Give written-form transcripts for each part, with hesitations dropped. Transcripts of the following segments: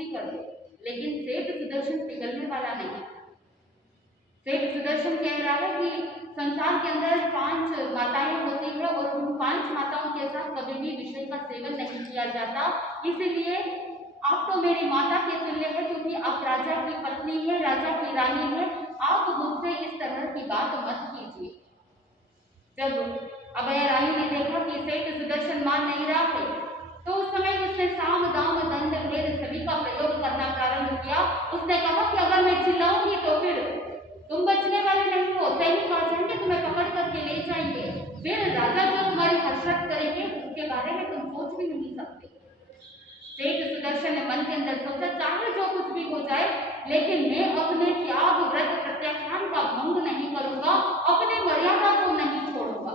मुक्ति कर दो। लेकिन सेठ सुदर्शन पिघलने वाला नहीं। सेठ सुदर्शन कह रहा है कि संसार के अंदर 5 माताएं होती है और उन 5 माताओं के साथ कभी भी विषय का सेवन नहीं किया जाता। इसलिए आप तो मेरी माता के तुल्य है, क्योंकि आप राजा की पत्नी है, राजा की रानी है। आप मुझसे इस तरह की बात मत कीजिए। जब अभया रानी ने देखा कि सेठ सुदर्शन मान नहीं रहा है, तो उस समय उसने साम दाम दंड भेद सभी का प्रयोग करना प्रारंभ किया। उसने कहा कि अगर मैं चिल्लाऊंगी तो फिर तुम बचने वाले नहीं हो, सैनिक आ जाएंगे, तुम्हें पकड़ करके ले जाएंगे, फिर राजा जो तुम्हारी हसरत करेंगे उसके बारे में तुम सोच भी नहीं सकते। सेठ सुदर्शन ने मन के अंदर सोचा, चाहे जो कुछ भी हो जाए, लेकिन मैं अपने त्याग व्रत प्रत्याख्यान का भंग नहीं करूंगा, अपने मर्यादा को नहीं छोड़ूंगा।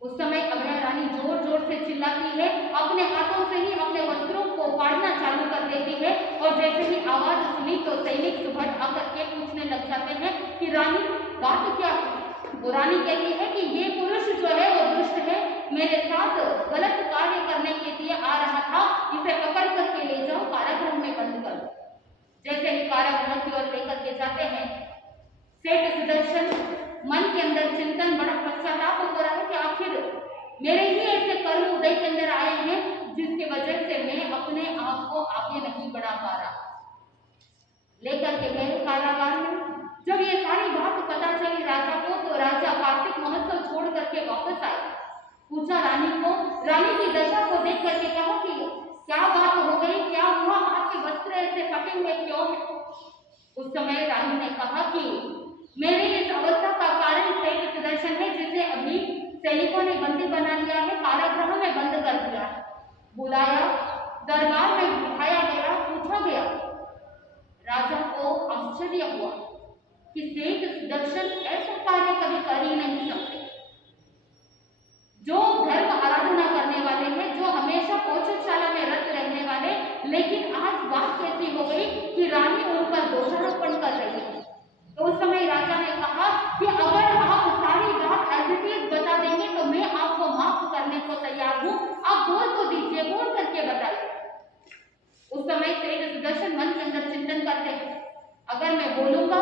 उस समय अभया रानी जोर जोर से चिल्लाती है, अपने हाथों से ही अपने वस्त्रों को फाड़ना चालू कर देती है। और जैसे ही आवाज सुनी तो सैनिक सुभट आकर के पूछने लग जाते हैं कि रानी बात क्या है। वो रानी कहती है कि ये पुरुष जो है वो दुष्ट है, मेरे साथ गलत कार्य करने के लिए आ रहा था, इसे पकड़ करके ले जाओ, कारागृह में बंद कर दो। जैसे ही कारागृह की ओर लेकर के जाते हैं, सेठ सुदर्शन मन के अंदर चिंतन, बड़ा पश्चाताप हो रहा है कि आखिर मेरे ही ऐसे कर्म उदय के अंदर आए हैं जिसकी वजह से मैं अपने आप को आगे नहीं बढ़ा पा रहा। लेकर के गए कारागार में। जब ये सारी बात पता चली राजा को, तो राजा कार्तिक महोत्सव छोड़ करके वापस आए। पूछा रानी को, रानी की दशा को देख करके कहा कि क्या बात हो गई, क्या हुआ, आपके वस्त्र ऐसे फटे हुए क्यों हैं? उस समय रानी ने कहा कि मेरे इस अवस्था का कारण सेठ सुदर्शन है, जिसे अभी सैनिकों ने बंदी बना लिया है, कारागृह में बंद कर दिया है। बुलाया, दरबार में बिठाया गया, पूछा गया। राजा को आश्चर्य हुआ कि सेठ सुदर्शन ऐसा कार्य कभी कर ही नहीं सकते, जो धर्म आराधना करने वाले हैं, जो हमेशा भोजनशाला में रत रहने वाले, लेकिन आज बात कैसी हो गई कि रानी उन पर दोषारोपण कर रही है। तो उस समय राजा ने कहा कि अगर आप सारी बात एज इट इज बता देंगे तो मैं आपको माफ करने को तैयार हूँ, आप बोल तो दीजिए, बोल करके बताइए। उस समय सेठ सुदर्शन मन के अंदर चिंतन करते हैं, अगर मैं बोलूंगा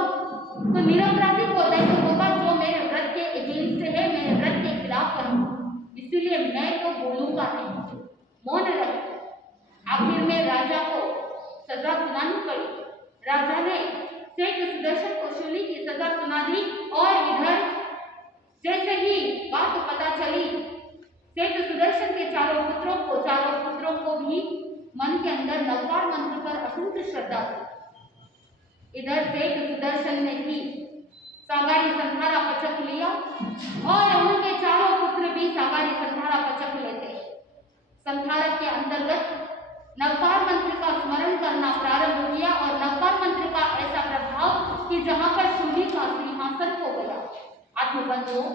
तो निरपराधी को दंड होगा, जो मेरे व्रत के अगेंस्ट है, मेरे व्रत के खिलाफ करूंगा, इसलिए मैं तो बोलूंगा नहीं, मौन रहे। आखिर में राजा को सजा सुनानी पड़ी। राजा ने सेठ सुदर्शन को शूली की सजा सुना दी। और इधर जैसे ही बात पता चली, सेठ सुदर्शन के चारों पुत्रों को भी मन के अंदर नवकार मंत्र पर अटूट श्रद्धा थी। इधर सेठ सुदर्शन ने भी सागारी संधारा पचक लिया और उनके चारों पुत्र भी सागारी संधारा पचक लेते। संधारा के अंतर्गत नवकार मंत्र का स्मरण करना प्रारंभ किया और नवकार मंत्र का ऐसा प्रभाव कि जहां पर शूली का सिंहासन हो गया। आत्मबंधुओं,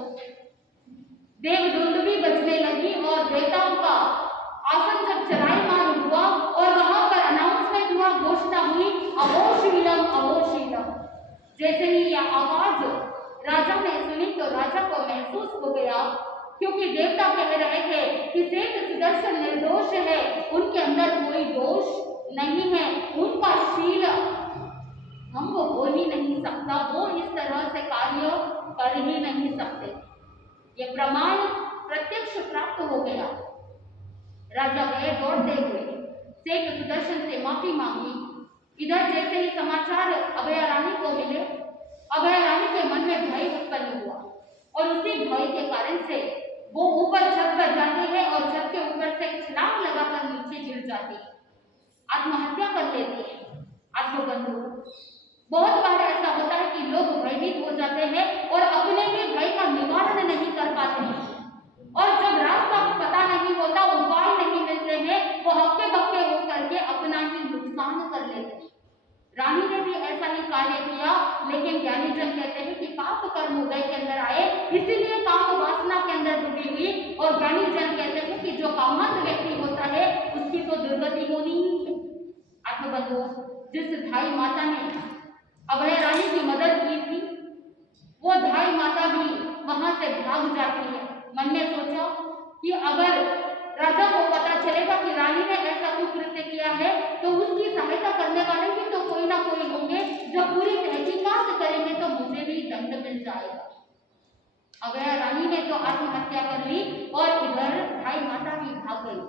देवदुंदुभी बजने लगी और देवताओं का आसन जब चलायमान हुआ और वहां पर अनाउंसमेंट हुआ, घोषणा हुई, अवोशीलम अवोशीलम। जैसे ही यह आवाज राजा ने सुनी तो राजा को महसूस हो गया, क्योंकि देवता कह रहे थे कि सेठ सुदर्शन निर्दोष है, उनके अंदर कोई दोष नहीं है, उनका शील हम वो हो ही नहीं सकता, वो इस तरह से कार्य कर ही नहीं सकते। ये प्रमाण प्रत्यक्ष प्राप्त हो गया। राजा गए दौड़ते हुए, सेठ सुदर्शन से माफी मांगी। इधर जैसे ही समाचार अभया रानी को मिले, अभया रानी के मन में भय उत्पन्न हुआ और उसी भय के कारण से वो ऊपर छत पर जाती है और छत के ऊपर से छलांग लगाकर नीचे गिर जाती है, आत्महत्या कर लेती है। आत्मबंधु, बहुत बार ऐसा होता है कि लोग भयभीत हो जाते हैं और अपने ही भय का निवारण नहीं कर पाते हैं, और जब रास्ता पता नहीं होता, उपाय नहीं मिलते हैं, वो हक्के बक्के होकर के अपना ही नुकसान कर लेते हैं। रानी ने भी ऐसा ही कार्य किया, लेकिन ज्ञानी जन कहते हैं कि पाप कर्म उदय के अंदर आए, इसीलिए काम वासना के अंदर डूबी हुई। और ज्ञानी जन कहते हैं कि जो कामवंत व्यक्ति होता है उसकी तो दुर्गति होनी ही है। आत्मबंधु, जिस धाई माता ने अभया रानी की मदद की थी, वो धाई माता भी वहां से भाग जाती है। मन में सोचा कि अगर राजा को पता चलेगा कि रानी ने ऐसा कुकृत्य किया है तो उनकी सहायता करने वाले भी तो कोई ना कोई होंगे। जब पूरी तहकीकात करेंगे तो मुझे भी दंड मिल जाएगा। अगया रानी ने तो आत्महत्या कर ली और इधर भाई माता भी भाग गई।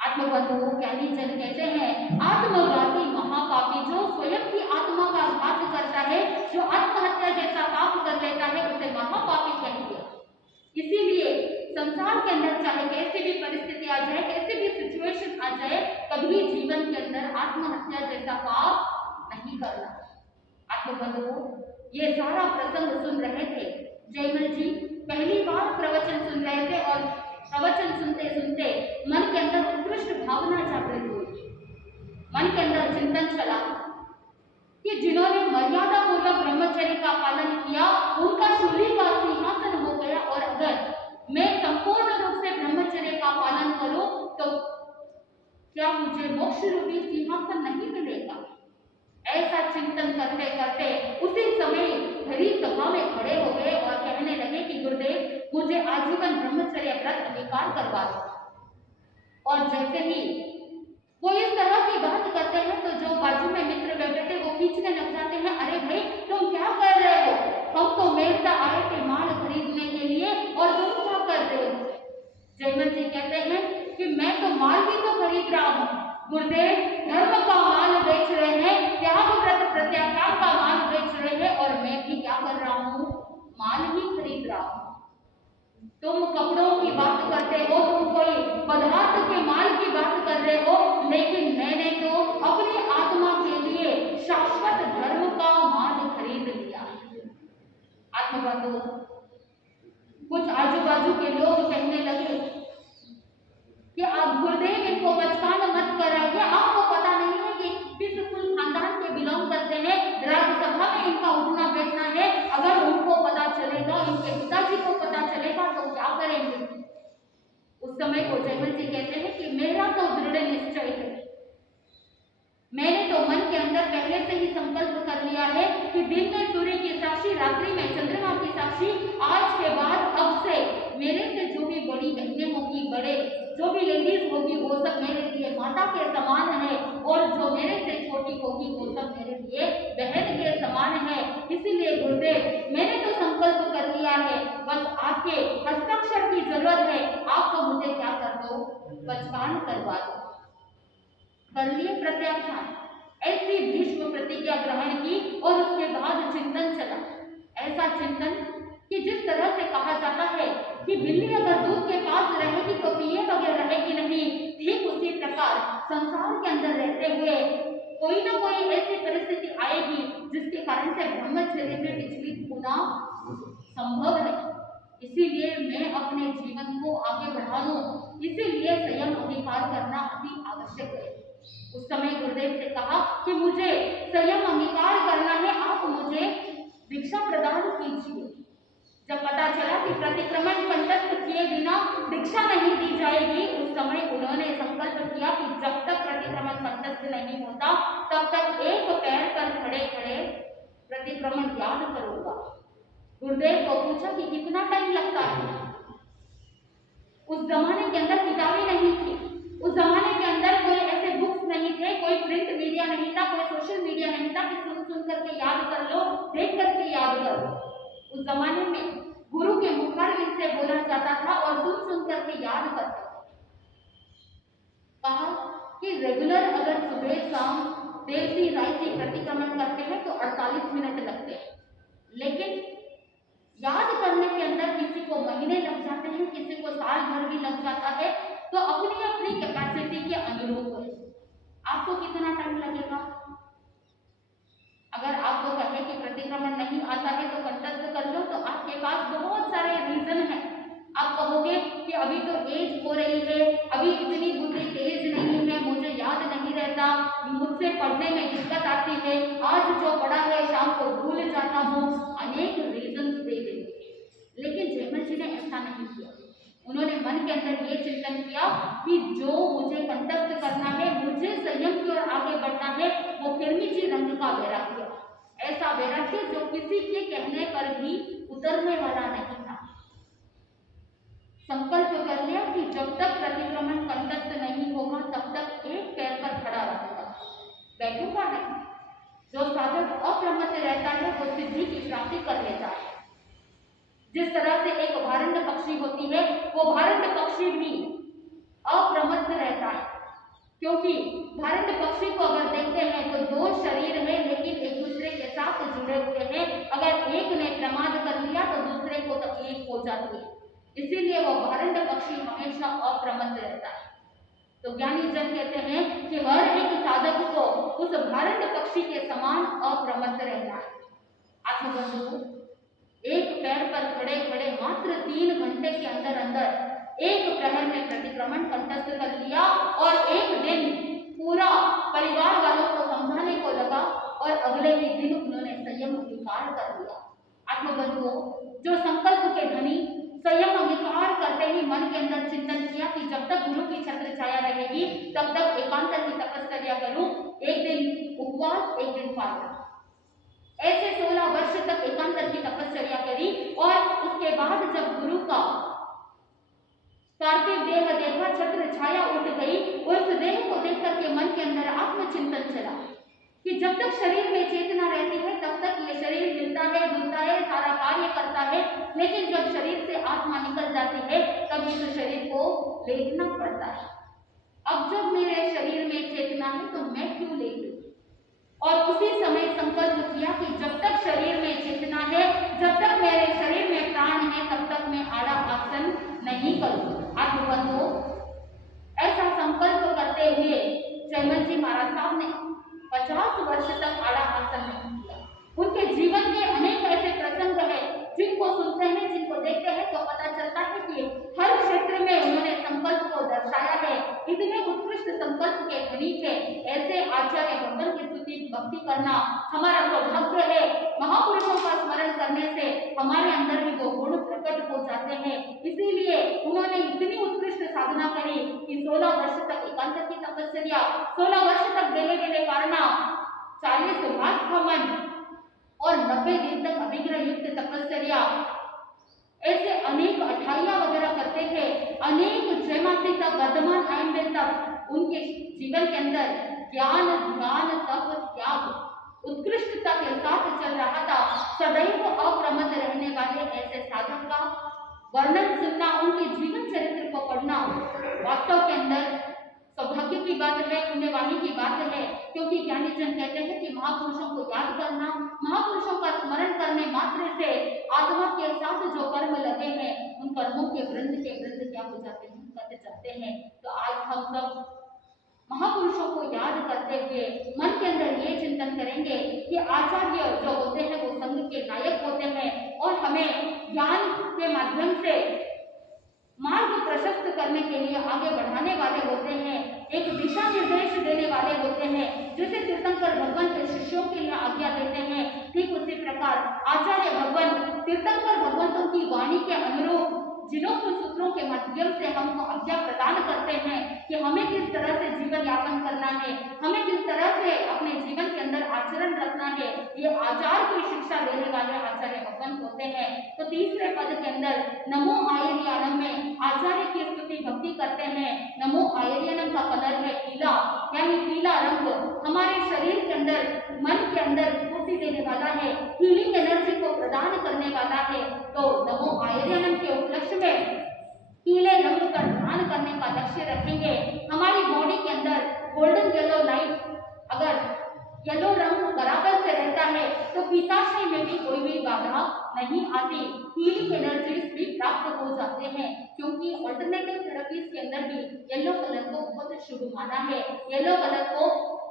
आत्मबंधु ज्ञानीजन कहते हैं, आत्मघाती महापापी जो स्वयं की आत्मा का घात करता है, जो आत्महत्या जैसा पाप कर लेता है, उसे महापापी कहेंगे। इसीलिए संसार के अंदर चाहे कैसी भी परिस्थिति आ जाए, कैसी भी सिचुएशन आ जाए, कभी जीवन के अंदर आत्महत्या जैसा पाप नहीं करना। आत्मबंधु ये सारा प्रसंग सुन रहे थे। जयमल जी पहली बार प्रवचन सुन रहे थे और प्रवचन सुनते सुनते मन के अंदर उत्कृष्ट भावना जागृत हुई। मन के अंदर चिंतन चला कि जिन्होंने मर्यादा पूर्वक ब्रह्मचर्य का पालन किया, उनका शूली का सिंहासन हो गया। और अगर मैं संपूर्ण रूप से ब्रह्मचर्य का पालन करूं तो क्या मुझे मोक्ष रूपी सिंहासन नहीं मिलेगा? ऐसा चिंतन करते करते उसी समय हरि सभा में खड़े हो गए और कहने लगे कि गुरुदेव, मुझे आजीवन ब्रह्मचर्य व्रत अंगीकार करवा दो। और जैसे ही वो इस तरह की बात करते हैं तो जो बाजू में मित्र बैठे थे वो खींचने लग जाते हैं, अरे भाई तुम क्या कर रहे हो? हम तो मेरता आए थे माल खरीदने के लिए और तुम क्या कर रहे हो? जयमल जी कहते हैं कि मैं तो माल भी तो खरीद रहा हूँ गुरुदेव, धर्म का माल बेच रहे हैं, त्याग व्रत प्रत्याख्यान का माल बेच रहे हैं और मैं भी क्या कर रहा हूँ? माल ही खरीद रहा हूँ। तुम कपड़ों की बात करते हो, तुम कोई पदार्थ के माल की बात कर रहे हो, लेकिन मैंने तो अपनी आत्मा के लिए शाश्वत धर्म का माल खरीद लिया। आत्मबंधु कुछ आजू बाजू के लोग कहने लगे कि आप गुरुदेव इनको बचकान मत कराइए, आपको पता नहीं है कि किस कुल खानदान के बिलोंग करते हैं, राज्यसभा में इनका उठना बैठना है, अगर उनको पता चलेगा, इनके पिताजी को पता चलेगा तो क्या करेंगे? उस समय को जयमल जी कहते हैं कि मेरा तो दृढ़ निश्चय है, मैंने तो मन के अंदर पहले से ही संकल्प कर लिया है कि दिन में सूर्य की साक्षी, रात्रि में चंद्रमा की साक्षी, आज के बाद अब से मेरे से जो भी बड़ी बहनें होगी, बड़े जो भी लेडीज होगी, वो सब मेरे लिए माता के समान है और जो मेरे से छोटी होगी वो सब मेरे लिए बहन के समान है। इसीलिए गुरुदेव मैंने तो संकल्प कर लिया है, बस आपके हस्ताक्षर की जरूरत है, आप तो मुझे क्या कर दो, बचकान करवा दो। कर लिए प्रत्याख्यान। ऐसी भीष्म प्रतिज्ञा ग्रहण की और उसके बाद चिंतन चला। ऐसा चिंतन कि जिस तरह से कहा जाता है कि बिल्ली अगर दूध के पास रहेगी तो पिए बगैर रहेगी नहीं, ठीक उसी प्रकार संसार के अंदर रहते हुए कोई ना कोई ऐसी परिस्थिति आएगी जिसके कारण से ब्रह्मचर्य में विचलित होना संभव है। इसीलिए मैं अपने जीवन को आगे बढ़ा लूं, इसीलिए संयम अंगीकार करना अति आवश्यक है। उस समय गुरुदेव से कहा कि मुझे संयम अंगीकार करना है, आप मुझे दीक्षा प्रदान कीजिए। जब पता चला कि प्रतिक्रमण कंठस्थ किए बिना दीक्षा नहीं दी जाएगी, उस समय उन्होंने संकल्प किया कि जब तक प्रतिक्रमण कंठस्थ नहीं होता तब तक एक पैर पर खड़े खड़े प्रतिक्रमण याद करूंगा। गुरुदेव को पूछा कि कितना टाइम लगता है? उस जमाने के अंदर किताबें नहीं थी, उस जमाने के अंदर कोई ऐसे बुक्स नहीं थे, कोई प्रिंट मीडिया नहीं था, कोई सोशल मीडिया नहीं था कि सुन सुन करके याद कर लो, देख करके याद कर लो। उस जमाने में गुरु के मुखारविंद से बोला जाता था और सुन सुन करके याद करते थे। कहा कि रेगुलर अगर सुबह शाम देवसी रायसी प्रतिक्रमण करते हैं तो 48 मिनट लगते हैं, लेकिन याद करने के अंदर किसी को महीने लग जाते हैं, किसी को साल भर भी लग जाता है, तो अपनी अपनी कैपेसिटी के अनुरूप है। आपको कितना टाइम लगेगा? अगर आपको कहे कि प्रतिक्रमण नहीं आता है तो कंठस्थ कर लो, तो आपके पास बहुत सारे रीजन हैं। आप कहोगे कि अभी तो एज हो रही है, अभी इतनी बुद्धि तेज नहीं है, मुझे याद नहीं रहता, मुझसे पढ़ने में दिक्कत आती है, आज जो पढ़ा है शाम को भूल जाता हूँ, अनेक रीजन दे देंगे। लेकिन जयमल जी ने ऐसा नहीं किया। उन्होंने मन के अंदर ये चिंतन किया कि जो मुझे कंठस्थ करना है, मुझे संयम की ओर आगे बढ़ना है, वो किरमिची रंग का वैराग्य, ऐसा वैराग्य जो किसी के कहने पर भी उतरने वाला नहीं था। संकल्प कर लिया कि जब तक प्रतिक्रमण कंठस्थ नहीं होगा तब तक एक पैर पर खड़ा रहूंगा। सिद्धि की प्राप्ति कर लेता है। जिस तरह से एक भारंड पक्षी होती है, वो भारंड पक्षी भी अप्रमत्त रहता है, क्योंकि भारंड पक्षी को अगर देखते हैं तो दो शरीर है लेकिन एक दूसरे के साथ जुड़े हुए हैं। अगर एक ने प्रमाद कर लिया तो दूसरे को तकलीफ हो जाती है, इसीलिए वो भारंड पक्षी हमेशा अप्रमत्त रहता है। तो ज्ञानी जन कहते हैं कि हर एक साधक को उस भारंड पक्षी के समान अप्रमत्त रहना है। आत्मबंधु, एक पैर पर खड़े खड़े मात्र 3 घंटे के अंदर अंदर एक प्रहर में प्रतिक्रमण कंठस्थ कर लिया और एक दिन पूरा परिवार वालों को समझाने को लगा और अगले ही दिन उन्होंने संयम विकार कर लिया। आत्मबंधुओं, जो संकल्प के धनी संयम विकार करते ही मन के अंदर चिंतन किया कि जब तक गुरु की छत्र छाया रहेगी तब तक एकांत की तपस्या करूं, एक दिन उपवास एक दिन पालन, ऐसे 16 वर्ष तक एकांत की तपस्या करी। और उसके बाद जब गुरु का पार्थिव देह देखा, छत्र छाया उठ गई, उस देह को देख करके मन के अंदर आत्मचिंतन चला कि जब तक शरीर में चेतना रहती है तब तक ये शरीर हिलता है, डुलता है, सारा कार्य करता है, लेकिन जब शरीर से आत्मा निकल जाती है तब इस शरीर को लेटना पड़ता है। अब जब मेरे शरीर में चेतना है तो मैं क्यों लेटूं? और उसी समय संकल्प किया कि जब तक शरीर में चेतना है, जब तक मेरे शरीर में प्राण है, तब तक मैं आड़ा आसन नहीं करूं। आत्मबंधुओं, ऐसा संकल्प करते हुए जयमल जी महाराज साहब ने 50 वर्ष तक आड़ा आसन नहीं किया। उनके जीवन के अनेक ऐसे प्रसंग हैं जिनको सुनते हैं, जिनको देखते हैं तो पता चलता है कि हर क्षेत्र में उन्होंने संकल्प को दर्शाया है। इतने उत्कृष्ट संकल्प के धनी थे। ऐसे आचार्य भगवान की स्तुति भक्ति करना हमारा सौभाग्य है। महापुरुषों का स्मरण करने से हमारे अंदर भी वो गुण प्रकट हो जाते हैं। इसीलिए उन्होंने इतनी उत्कृष्ट साधना करी कि 16 वर्ष तक एकांत की तपस्या, 16 वर्ष तक बेले बेले करना, 40 मास हवन और 90 दिन तक अभिग्रह युक्त तपस्या, ऐसे अनेक अठाइया वगैरह करते थे। अनेक जयमासी तक, वर्धमान आयन तक उनके जीवन के अंदर ज्ञान, ध्यान, तप, त्याग उत्कृष्टता के साथ चल रहा था। सदैव अप्रमत्त रहने वाले ऐसे साधक का वर्णन सुनना, उनके जीवन चरित्र को पढ़ना वास्तव के अंदर सौभाग्य की बात है, पुण्यवानी की बात है। क्योंकि ज्ञानी जन कहते हैं कि महापुरुषों को याद करना, महापुरुषों का स्मरण करने मात्र से आत्मा के साथ जो कर्म लगे हैं उन कर्मों के वृंद क्या हो जाते हैं, कट जाते हैं। तो आज हम सब महापुरुषों को याद करते हुए मन के अंदर ये चिंतन करेंगे कि आचार्य जो होते हैं वो संघ के नायक होते हैं और हमें ज्ञान के माध्यम से मार्ग प्रशस्त करने के लिए आगे बढ़ाने वाले होते हैं, एक दिशा निर्देश देने वाले होते हैं। जैसे तीर्थंकर भगवान के शिष्यों के लिए आज्ञा देते हैं, ठीक उसी प्रकार आचार्य भगवान तीर्थंकर भगवंतों की वाणी के अनुरूप जिनों के सूत्रों के माध्यम से हमको आज्ञा प्रदान करते हैं कि हमें किस तरह से जीवन यापन करना है, हमें किस तरह से अपने जीवन के अंदर आचरण रखना है। ये आचार की शिक्षा देने वाले आचार्य भगवान होते हैं। तो तीसरे पद के अंदर नमो आयर्यानम में आचार्य की स्तुति भक्ति करते हैं। नमो आयर्यानम का कलर है पीला, यानी पीला रंग हमारे शरीर के अंदर, मन के अंदर स्फूर्ति देने वाला है, हीलिंग एनर्जी को प्रदान करने वाला है। तो नमो आयर्यानम के उपलक्ष्य में पीले रंग का ध्यान करने का लक्ष्य रखेंगे। हमारी बॉडी के अंदर गोल्डन येलो लाइट, अगर येलो रंग बराबर से रहता है तो पित्ताशय में भी कोई भी बाधा नहीं आती, हीलिंग एनर्जीज भी प्राप्त हो जाते हैं। क्योंकि अल्टरनेटिव थेरेपीज के अंदर भी येलो कलर को बहुत शुभ माना है, येलो कलर को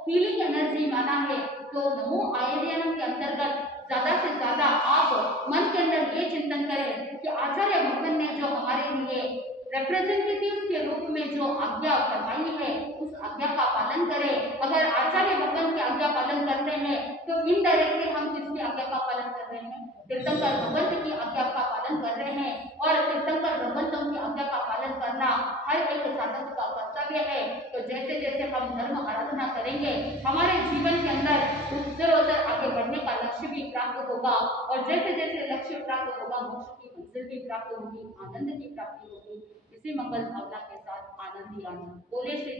हीलिंग एनर्जी माना है। तो नमो आयर्यानम के अंतर्गत ज्यादा से ज्यादा आप मन के अंदर ये चिंतन करें कि आचार्य भगवान ने जो हमारे लिए रिप्रेजेंटेटिव के रूप में जो आज्ञा फरमाई है उस आज्ञा का पालन करें। अगर आचार्य भगवान की आज्ञा पालन करते हैं तो इनडायरेक्टली हम किसकी आज्ञा का पालन कर रहे हैं? तीर्थंकर भगवंत की आज्ञा का पालन कर रहे हैं। और तीर्थंकर भगवंतों की आज्ञा का पालन करना हर एक साधक का कर्तव्य है। तो जैसे जैसे हम धर्म आराधना करेंगे हमारे जीवन के अंदर उत्तरोत्तर आगे बढ़ने का लक्ष्य भी प्राप्त होगा, और जैसे जैसे लक्ष्य प्राप्त होगा मोक्ष की मंजिल भी प्राप्त होगी, आनंद की प्राप्ति होगी। इसी मंगल भावना के साथ आनंद ही आनंद। बोले श्री